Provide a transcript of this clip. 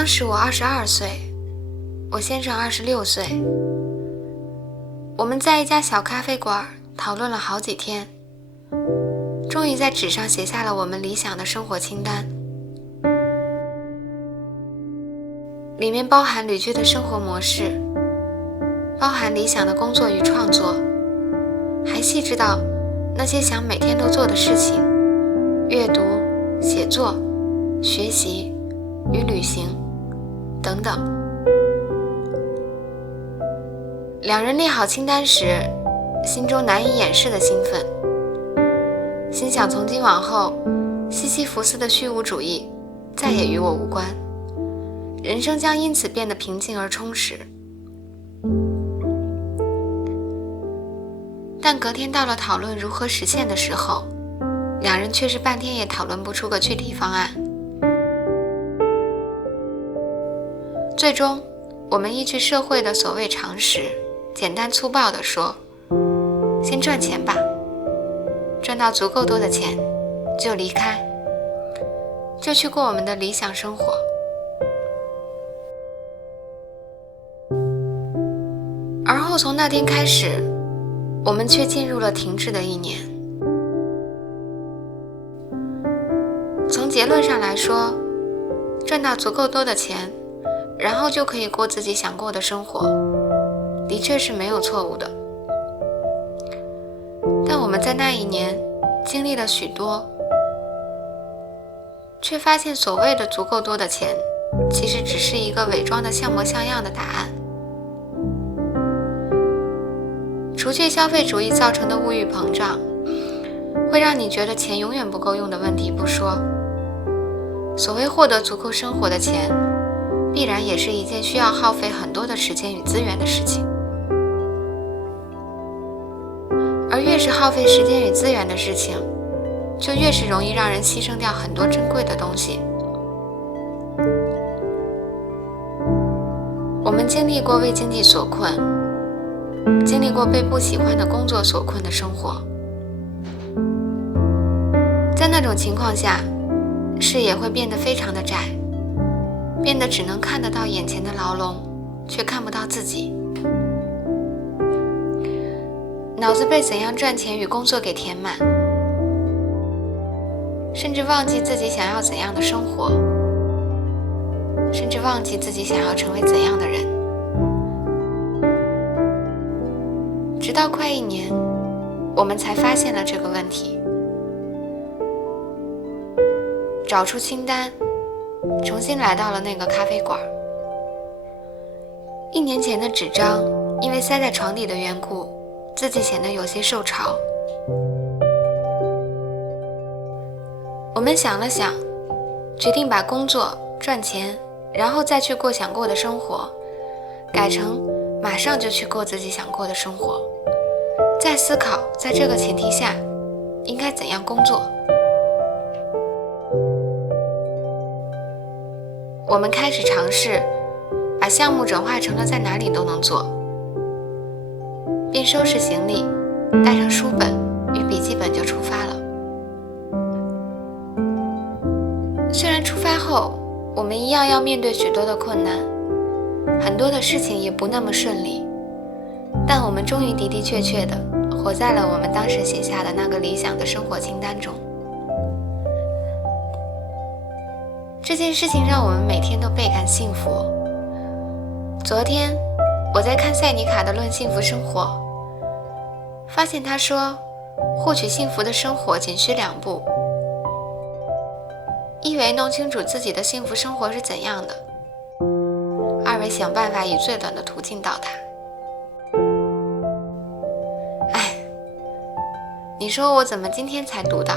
当时我22岁，我先生26岁。我们在一家小咖啡馆讨论了好几天，终于在纸上写下了我们理想的生活清单，里面包含旅居的生活模式，包含理想的工作与创作，还细致到那些想每天都做的事情：阅读、写作、学习与旅行等等。两人列好清单时，心中难以掩饰的兴奋，心想从今往后，西西弗斯的虚无主义再也与我无关，人生将因此变得平静而充实。但隔天到了讨论如何实现的时候，两人却是半天也讨论不出个具体方案。最终，我们依据社会的所谓常识，简单粗暴地说，先赚钱吧，赚到足够多的钱就离开，就去过我们的理想生活。而后从那天开始，我们却进入了停滞的一年。从结论上来说，赚到足够多的钱，然后就可以过自己想过的生活，的确是没有错误的。但我们在那一年经历了许多，却发现所谓的足够多的钱，其实只是一个伪装的像模像样的答案。除去消费主义造成的物欲膨胀，会让你觉得钱永远不够用的问题不说，所谓获得足够生活的钱，必然也是一件需要耗费很多的时间与资源的事情。而越是耗费时间与资源的事情，就越是容易让人牺牲掉很多珍贵的东西。我们经历过为经济所困，经历过被不喜欢的工作所困的生活，在那种情况下，视野会变得非常的窄，变得只能看得到眼前的牢笼，却看不到自己。脑子被怎样赚钱与工作给填满，甚至忘记自己想要怎样的生活，甚至忘记自己想要成为怎样的人。直到快1年，我们才发现了这个问题，找出清单，重新来到了那个咖啡馆。1年前的纸张因为塞在床底的缘故，自己显得有些受潮。我们想了想，决定把工作赚钱，然后再去过想过的生活，改成马上就去过自己想过的生活，再思考在这个前提下应该怎样工作。我们开始尝试把项目转化成了在哪里都能做，便收拾行李，带上书本与笔记本就出发了。虽然出发后我们一样要面对许多的困难，很多的事情也不那么顺利，但我们终于的的确确的活在了我们当时写下的那个理想的生活清单中。这件事情让我们每天都倍感幸福。昨天我在看塞尼卡的《论幸福生活》，发现他说，获取幸福的生活仅需2步：一为弄清楚自己的幸福生活是怎样的；2为想办法以最短的途径到达。你说我怎么今天才读到？